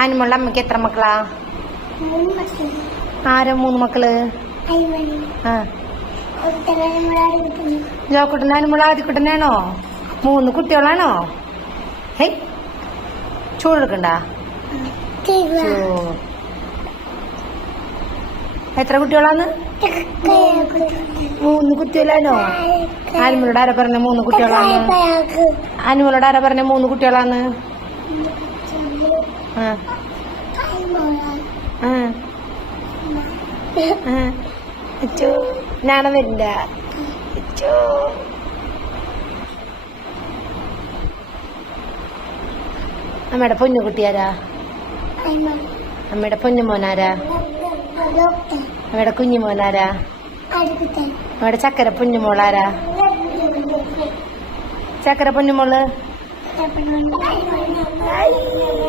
അനുമോളുടെ അമ്മയ്ക്ക് എത്ര മക്കളാ? ആരോ മൂന്ന് മക്കൾ? ആ. ജോക്കുട്ടൻ അനുമോൾ ആദ്യക്കുട്ടനാണോ? മൂന്ന് കുട്ടികളാണോ? ഹേയ് ചൂടെടുക്കണ്ട? എത്ര കുട്ടികളാന്ന് മൂന്ന് കുട്ടികളാണോ? അനുമലോട് ആരാ പറഞ്ഞ മൂന്ന് കുട്ടികളാണ്? അനുമലോട് ആരാ പറഞ്ഞ മൂന്ന് ആ. അച്ചോ നാണം വരില്ല. അമ്മയുടെ അമ്മയുടെ പൊന്നുകുട്ടിയാരാ അമ്മയുടെ പൊന്നുമോനാരാ അമ്മയുടെ കുഞ്ഞുമോനാരാ അമ്മയുടെ ചക്കര പൊന്നുമോളാരാ ചക്കര പൊന്നുമോൾ